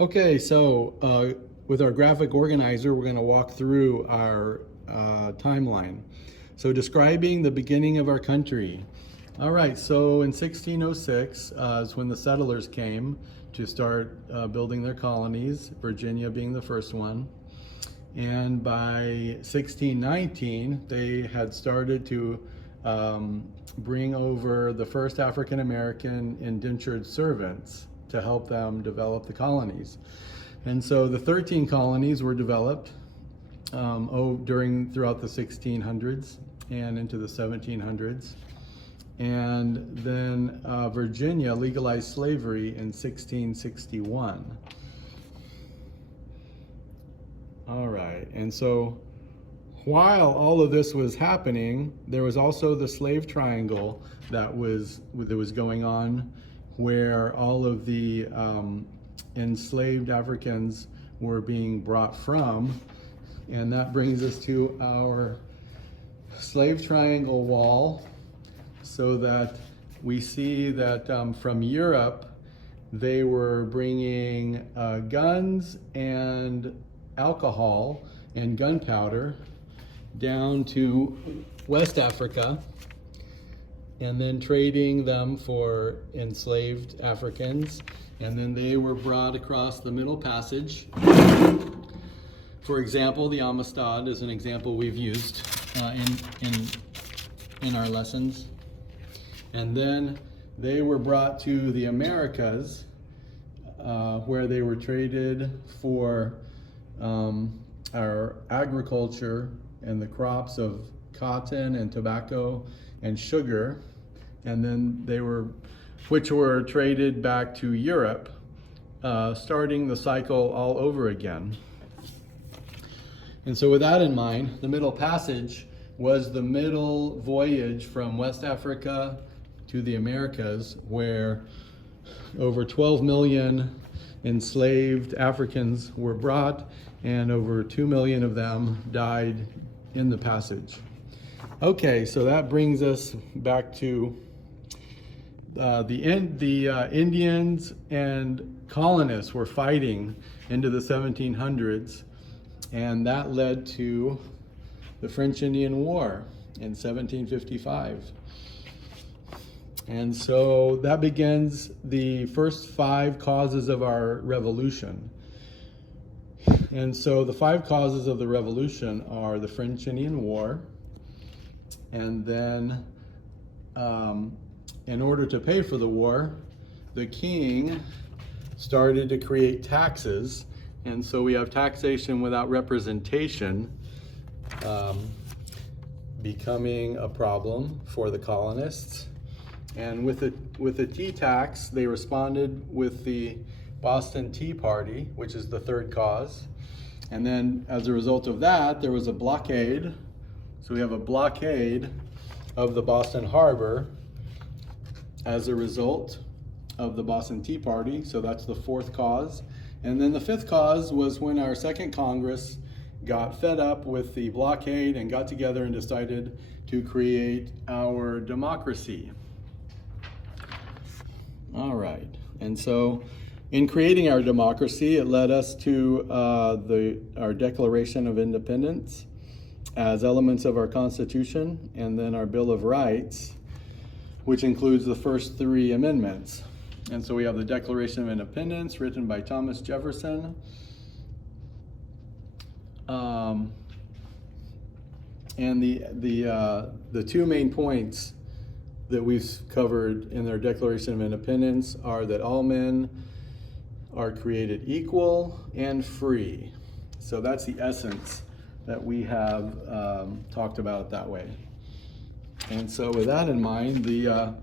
Okay, so with our graphic organizer, we're going to walk through our timeline. So describing the beginning of our country. All right, so in 1606 is when the settlers came to start building their colonies, Virginia being the first one. And by 1619, they had started to bring over the first African American indentured servants to help them develop the colonies. And so the 13 colonies were developed throughout the 1600s and into the 1700s. And then Virginia legalized slavery in 1661. All right, and so while all of this was happening, there was also the slave triangle that was going on, where all of the enslaved Africans were being brought from, and that brings us to our slave triangle wall, so that we see that from Europe, they were bringing guns and alcohol and gunpowder down to West Africa, and then trading them for enslaved Africans, and then they were brought across the Middle Passage. For example, the Amistad is an example we've used in our lessons. And then they were brought to the Americas, where they were traded for our agriculture and the crops of cotton and tobacco and sugar, and then which were traded back to Europe, starting the cycle all over again. And so with that in mind, the Middle Passage was the middle voyage from West Africa to the Americas, where over 12 million enslaved Africans were brought, and over 2 million of them died in the passage. Okay, so that brings us back to the Indians and colonists were fighting into the 1700s, and that led to the French Indian War in 1755. And so that begins the first 5 causes of our revolution. And so the 5 causes of the revolution are the French Indian War, and then in order to pay for the war, the king started to create taxes, and so we have taxation without representation becoming a problem for the colonists. And with the tea tax, they responded with the Boston Tea Party, which is the 3rd cause. And then as a result of that, there was a blockade. So we have a blockade of the Boston Harbor as a result of the Boston Tea Party. So that's the 4th cause. And then the 5th cause was when our 2nd Congress got fed up with the blockade and got together and decided to create our democracy. All right, and so in creating our democracy, it led us to our Declaration of Independence as elements of our Constitution, and then our Bill of Rights, which includes the first 3 amendments. And so we have the Declaration of Independence, written by Thomas Jefferson. And the 2 main points that we've covered in their Declaration of Independence are that all men are created equal and free. So that's the essence that we have talked about it that way. And so with that in mind, the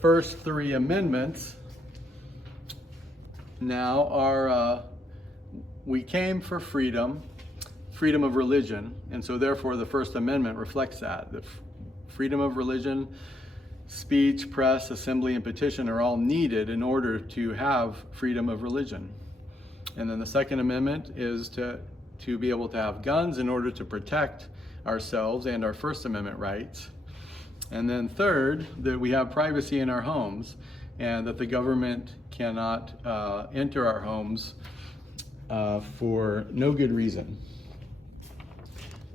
first 3 amendments now are, we came for freedom of religion, and so therefore the First Amendment reflects that. The freedom of religion, speech, press, assembly, and petition are all needed in order to have freedom of religion. And then the Second Amendment is to be able to have guns in order to protect ourselves and our First Amendment rights. And then third, that we have privacy in our homes. and that the government cannot enter our homes for no good reason.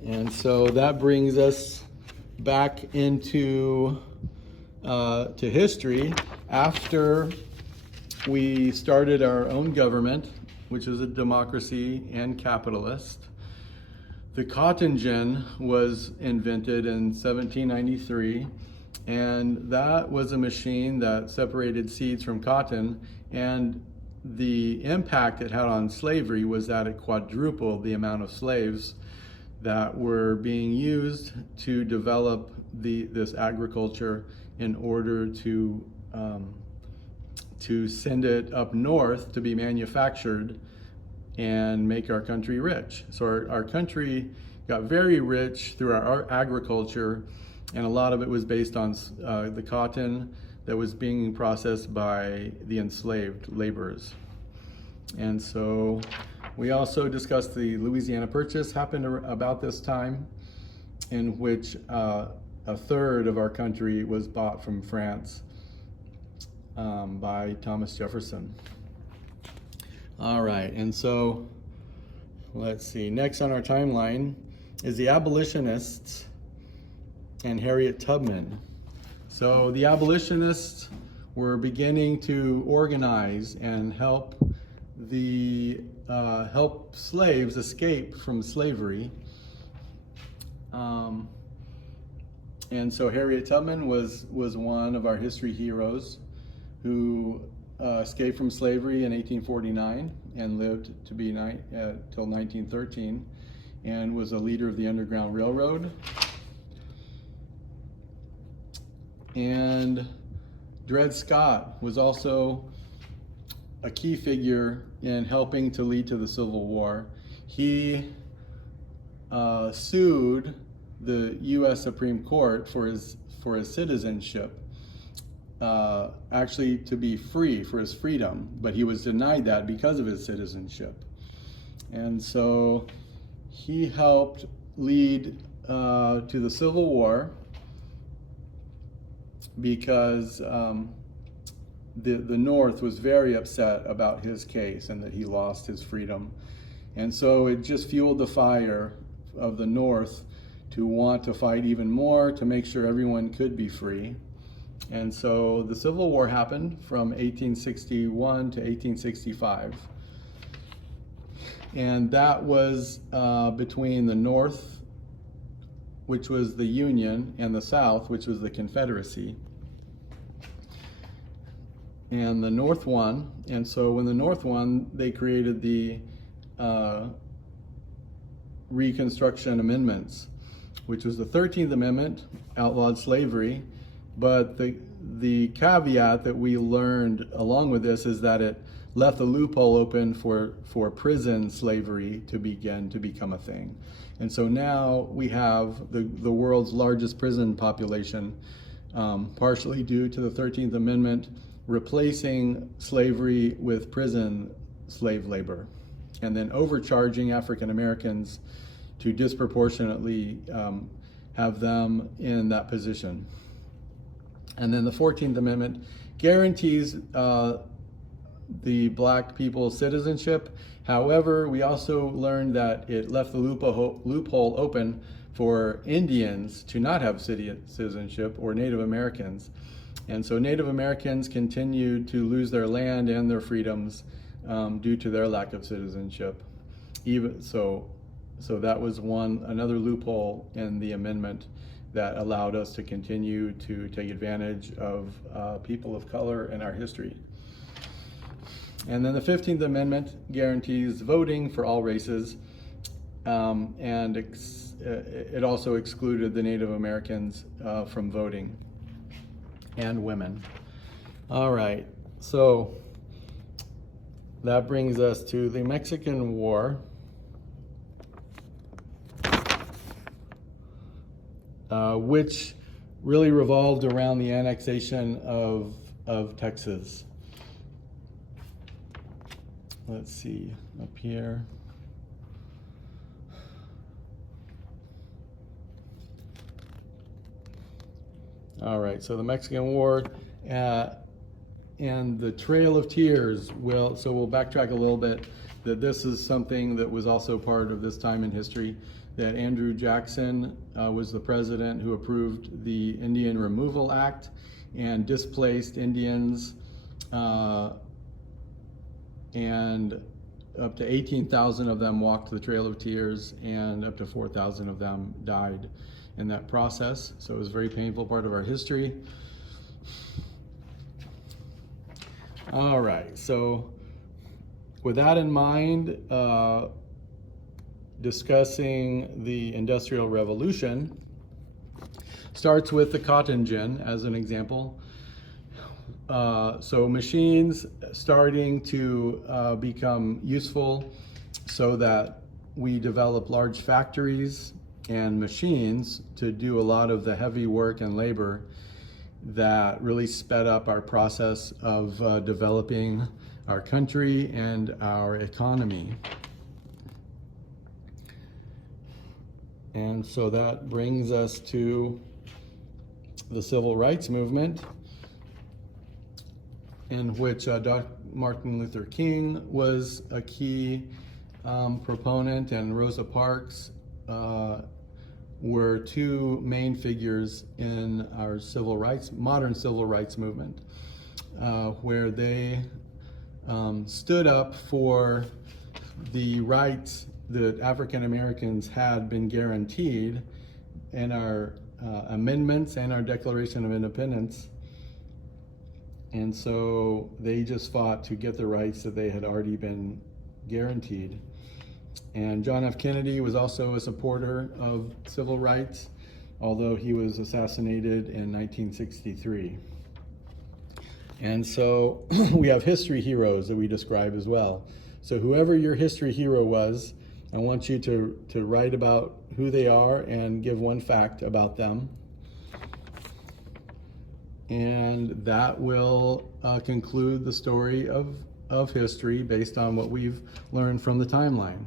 And so that brings us back into to history. After we started our own government, which is a democracy and capitalist, the cotton gin was invented in 1793, and that was a machine that separated seeds from cotton, and the impact it had on slavery was that it quadrupled the amount of slaves that were being used to develop this agriculture in order to send it up north to be manufactured and make our country rich. So our country got very rich through our agriculture, and a lot of it was based on the cotton that was being processed by the enslaved laborers. And so we also discussed the Louisiana Purchase, happened about this time, in which a third of our country was bought from France by Thomas Jefferson. All right, and so let's see, next on our timeline is the abolitionists and Harriet Tubman. So the abolitionists were beginning to organize and help slaves escape from slavery. And so Harriet Tubman was one of our history heroes who escaped from slavery in 1849 and lived to be till 1913, and was a leader of the Underground Railroad. And Dred Scott was also a key figure in helping to lead to the Civil War. He sued the U.S. Supreme Court for his citizenship, actually to be free, for his freedom, but he was denied that because of his citizenship. And so he helped lead to the Civil War because the North was very upset about his case and that he lost his freedom. And so it just fueled the fire of the North to want to fight even more to make sure everyone could be free. And so the Civil War happened from 1861 to 1865. And that was between the North, which was the Union, and the South, which was the Confederacy. And the North won. And so when the North won, they created the Reconstruction Amendments, which was the 13th Amendment, outlawed slavery. But the caveat that we learned along with this is that it left the loophole open for prison slavery to begin to become a thing. And so now we have the world's largest prison population, partially due to the 13th Amendment, replacing slavery with prison slave labor, and then overcharging African Americans to disproportionately have them in that position. And then the 14th Amendment guarantees the black people's citizenship. However, we also learned that it left the loophole open for Indians to not have citizenship, or Native Americans. And so Native Americans continued to lose their land and their freedoms due to their lack of citizenship. Even so that was another loophole in the amendment that allowed us to continue to take advantage of people of color in our history. And then the 15th Amendment guarantees voting for all races, and it also excluded the Native Americans from voting, and women. All right, so that brings us to the Mexican War. Which really revolved around the annexation of Texas. Let's see, up here. All right, so the Mexican War, and the Trail of Tears we'll backtrack a little bit, that this is something that was also part of this time in history, that Andrew Jackson was the president who approved the Indian Removal Act and displaced Indians, and up to 18,000 of them walked the Trail of Tears, and up to 4,000 of them died in that process. So it was a very painful part of our history. All right, so with that in mind, discussing the Industrial Revolution starts with the cotton gin as an example. So machines starting to become useful so that we develop large factories and machines to do a lot of the heavy work and labor that really sped up our process of developing our country and our economy. And so that brings us to the Civil Rights Movement, in which Dr. Martin Luther King was a key proponent, and Rosa Parks were two main figures in our modern civil rights movement, where they stood up for the rights that African Americans had been guaranteed in our amendments and our Declaration of Independence. And so they just fought to get the rights that they had already been guaranteed. And John F. Kennedy was also a supporter of civil rights, although he was assassinated in 1963. And so we have history heroes that we describe as well. So whoever your history hero was, I want you to write about who they are and give one fact about them. And that will conclude the story of history based on what we've learned from the timeline.